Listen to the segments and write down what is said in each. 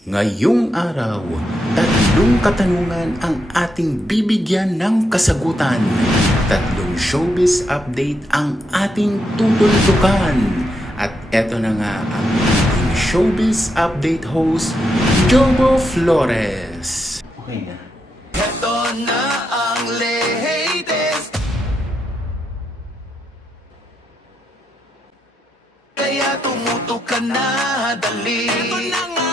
Ngayong araw, tatlong katanungan ang ating bibigyan ng kasagutan. Tatlong showbiz update ang ating tutultukan. At eto na nga ang ating showbiz update host, Jobo Flores. Okay na. Eto na ang latest, kaya tumutok ka na, dali. Eto na nga.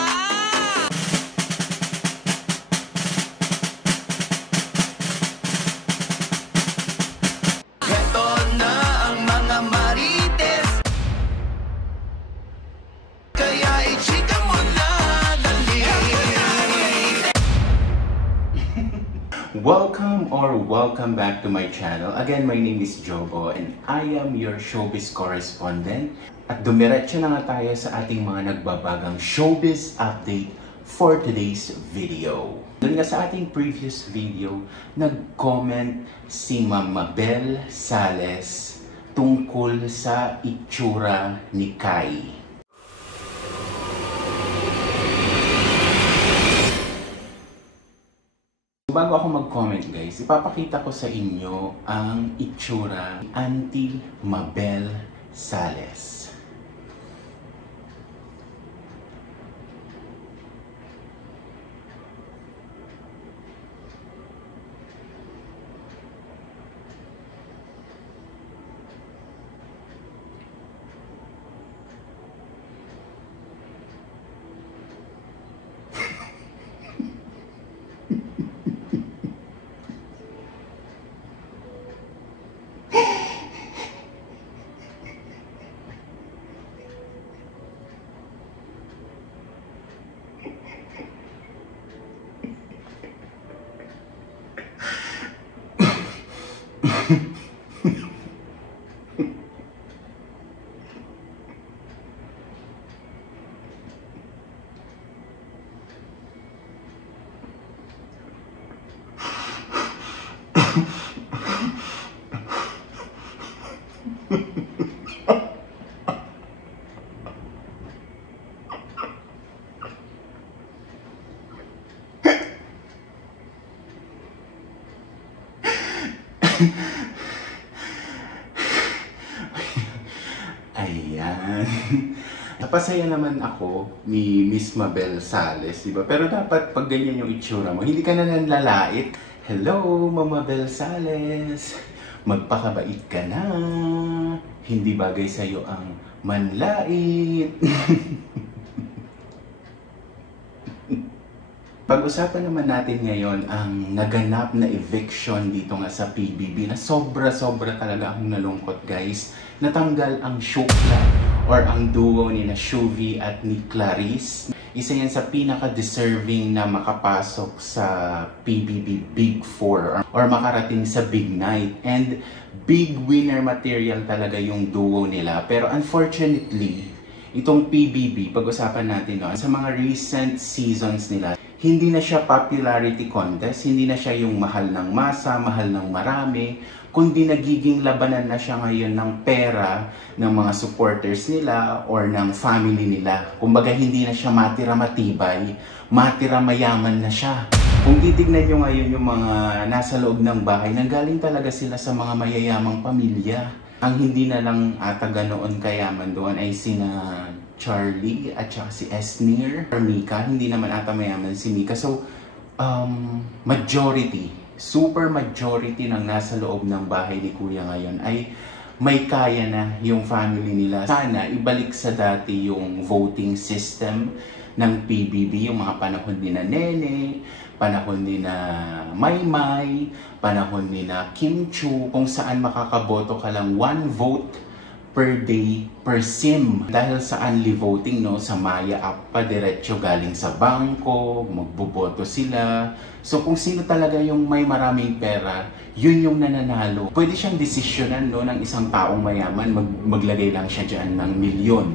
Eto na ang mga marites, kaya i-chika mo na, dali. Welcome back to my channel. Again, my name is Jobo and I am your showbiz correspondent. At dumiretso na nga tayo sa ating mga nagbabagang showbiz update for today's video. Doon nga sa ating previous video, nag-comment si Ma'am Mabel Sales tungkol sa itsura ni Kai. Bago ako mag-comment guys, ipapakita ko sa inyo ang itsura ni Auntie Mabel Sales. Ayan. Napasaya naman ako ni Miss Mabel Sales, diba? Pero dapat pag ganyan yung itsura mo, hindi ka na nanlalait. Hello, Mama Mabel Sales. Magpakabait ka na. Hindi bagay sa'yo ang manlait. Pag-usapan naman natin ngayon ang naganap na eviction dito nga sa PBB na sobra-sobra talaga akong nalungkot guys. Natanggal ang Shukla or ang duo ni na Shuvi at ni Clarice. Isa yan sa pinaka-deserving na makapasok sa PBB Big 4 or makarating sa Big Night. And big winner material talaga yung duo nila. Pero unfortunately, itong PBB, pag-usapan natin no, sa mga recent seasons nila, hindi na siya popularity contest, hindi na siya yung mahal ng masa, mahal ng marami, kundi nagiging labanan na siya ngayon ng pera ng mga supporters nila or ng family nila. Kumbaga hindi na siya matira matibay, matira mayaman na siya. Kung titignan nyo ngayon yung mga nasa loob ng bahay, nanggaling talaga sila sa mga mayayamang pamilya. Ang hindi na lang ata ganoon kayaman doon ay sina Charlie at saka si Esnir or Mika. Hindi naman ata mayaman si Mika. So, majority, super majority ng nasa loob ng bahay ni Kuya ngayon ay may kaya na yung family nila. Sana ibalik sa dati yung voting system ng PBB, yung mga panahon ni na Nene, panahon ni na Maymay, panahon ni na Kim Chu, kung saan makakaboto ka lang 1 vote per day per SIM. Dahil sa only voting, no, sa Maya app pa, diretso galing sa bangko, magboboto sila. So kung sino talaga yung may maraming pera, yun yung nananalo. Pwede siyang desisyonan no, ng isang taong mayaman, maglagay lang siya dyan ng milyon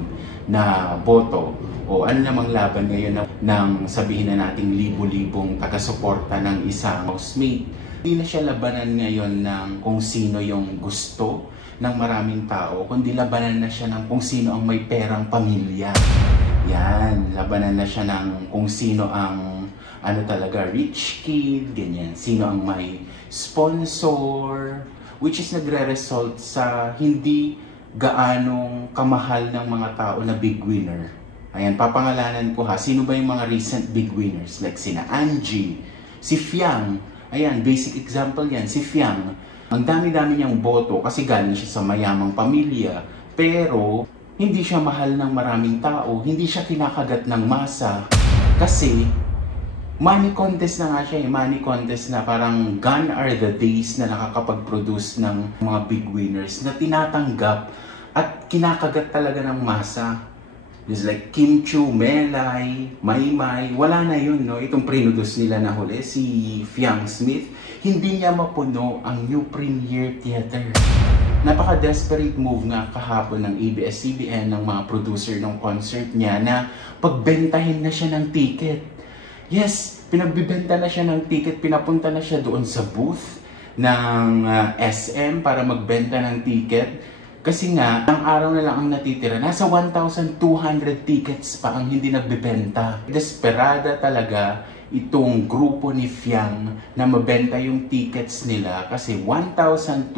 na boto. O ano namang laban ngayon ng sabihin na nating libo-libong taga-suporta ng isang housemate. Hindi na siya labanan ngayon ng kung sino yung gusto ng maraming tao, kundi labanan na siya ng kung sino ang may perang pamilya. Yan, labanan na siya ng kung sino ang ano talaga, rich kid, ganyan. Sino ang may sponsor, which is nagre-result sa hindi gaanong kamahal ng mga tao na big winner. Ayan, papangalanan ko ha, sino ba yung mga recent big winners? Like sina Angie, si Fiang, ayan, basic example yan, si Fiang. Ang dami-dami niyang boto kasi galing siya sa mayamang pamilya, pero hindi siya mahal ng maraming tao, hindi siya kinakagat ng masa kasi money contest na nga siya, money contest na parang gone are the days na nakakapag-produce ng mga big winners na tinatanggap at kinakagat talaga ng masa. Just like Kim Chiu, Melay, Maymay, wala na yun, no? Itong produce nila na huli, si Fiang Smith, hindi niya mapuno ang New Premier Theater. Napaka-desperate move nga kahapon ng ABS-CBN ng mga producer ng concert niya na pagbentahin na siya ng ticket. Yes, pinagbibenta na siya ng ticket, pinapunta na siya doon sa booth ng SM para magbenta ng ticket. Kasi nga, ang araw na lang ang natitira, nasa 1,200 tickets pa ang hindi nagbibenta. Desperada talaga itong grupo ni Fiang na mabenta yung tickets nila kasi 1,200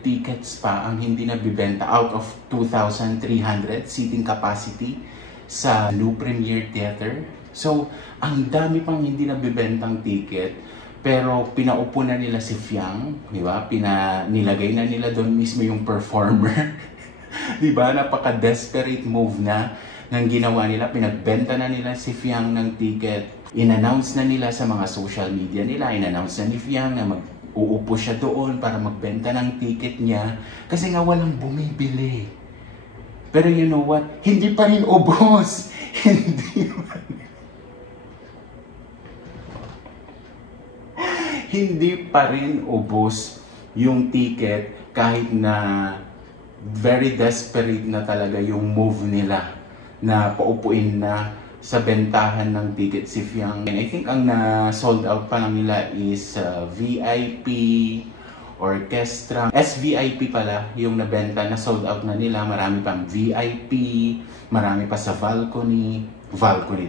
tickets pa ang hindi nagbibenta out of 2,300 seating capacity sa New Premier Theater. So, ang dami pang hindi nabibentang ticket, pero pinaupo na nila si Fiang, di ba? Nilagay na nila doon mismo yung performer. Di ba? Napaka-desperate move na ng ginawa nila. Pinagbenta na nila si Fiang ng ticket. In-announce na nila sa mga social media nila. In-announce na ni Fiang na mag-uupo siya doon para magbenta ng ticket niya. Kasi nga walang bumibili. Pero you know what? Hindi pa rin ubos. Hindi pa rin ubos yung ticket kahit na very desperate na talaga yung move nila na paupuin na sa bentahan ng ticket si Fiang. And I think ang na-sold out pa lang nila is VIP, orchestra. SVIP pala yung nabenta, na sold out na nila. Marami pang VIP, marami pa sa balcony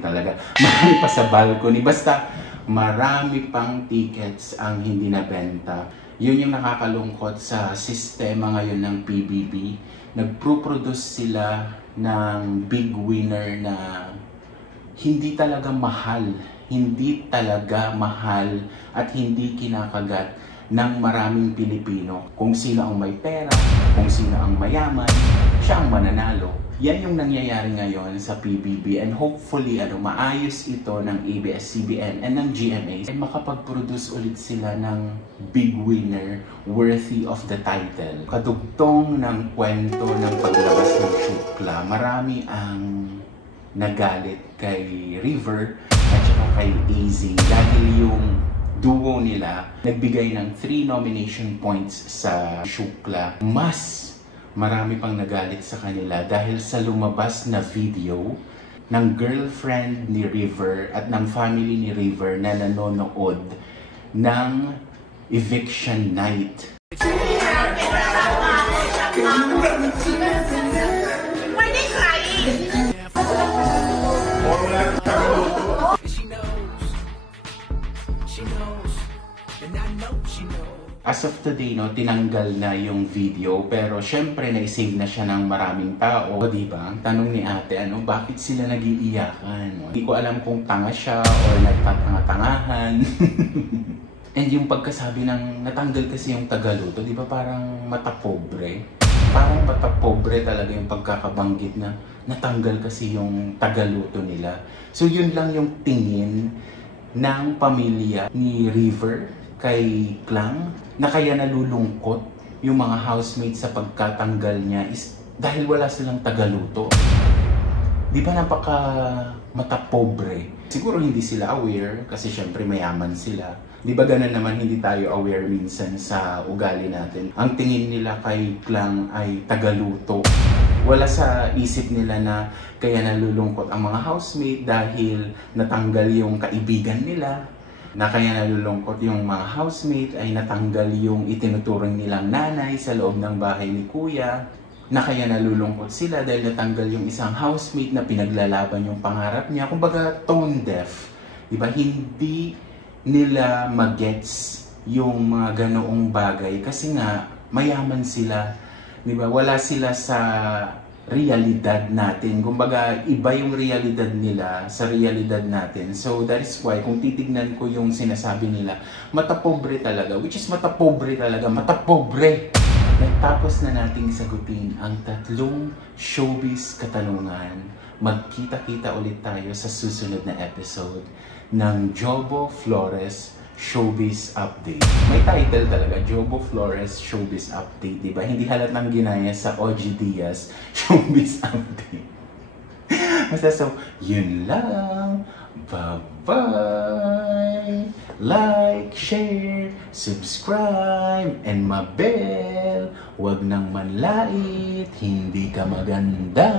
talaga. Marami pa sa balcony. Basta marami pang tickets ang hindi nabenta. Yun yung nakakalungkot sa sistema ngayon ng PBB. Nagpro-produce sila ng big winner na hindi talaga mahal. Hindi talaga mahal at hindi kinakagat ng maraming Pilipino. Kung sino ang may pera, kung sino ang mayaman, siya ang mananalo. Yan yung nangyayari ngayon sa PBB and hopefully maayos ito ng ABS-CBN and ng GMA ay makapag-produce ulit sila ng big winner worthy of the title. Kadugtong ng kwento ng paglabas ng Shukla, marami ang nagalit kay River at saka kay AZ dahil yung duo nila nagbigay ng 3 nomination points sa Shukla. Mas marami pang nagalit sa kanila dahil sa lumabas na video ng girlfriend ni River at ng family ni River na nanonood ng eviction night. Why they crying? As of today, tinanggal na yung video pero syempre na-save na siya ng maraming tao, di ba? Ang tanong ni ate, bakit sila nag-iiyakan? Hindi ko alam kung tanga siya or nagtatanga-tangahan. And yung pagkasabi ng natanggal kasi yung Tagaluto, di ba parang mata pobre? Parang mata pobre talaga yung pagkakabanggit na natanggal kasi yung Tagaluto nila. So yun lang yung tingin ng pamilya ni River kay Klang na kaya nalulungkot yung mga housemates sa pagkatanggal niya is dahil wala silang Tagaluto. Di ba napaka mata pobre? Siguro hindi sila aware kasi syempre mayaman sila. Di ba ganun naman hindi tayo aware minsan sa ugali natin? Ang tingin nila kay Klang ay Tagaluto. Wala sa isip nila na kaya nalulungkot ang mga housemate dahil natanggal yung kaibigan nila. Na kaya nalulungkot yung mga housemate ay natanggal yung itinuturing nilang nanay sa loob ng bahay ni Kuya. na kaya nalulungkot sila dahil natanggal yung isang housemate na pinaglalaban yung pangarap niya. Kumbaga, tone deaf. Diba? Hindi nila magets yung mga ganoong bagay kasi nga mayaman sila. Diba? Wala sila sa realidad natin. Kumbaga, iba yung realidad nila sa realidad natin. So, that is why, kung titignan ko yung sinasabi nila, matapobre talaga. Which is matapobre talaga. Matapobre! Nagtapos na nating sagutin ang 3 showbiz katanungan. Magkita-kita ulit tayo sa susunod na episode ng Jobo Flores Showbiz Update. May title talaga, Jobo Flores Showbiz Update, diba? Hindi halatang ginaya sa OG Diaz Showbiz Update. Basta so, yun lang. Bye-bye! Like, share, subscribe, and ma-bell. Huwag nang manlait, hindi ka maganda.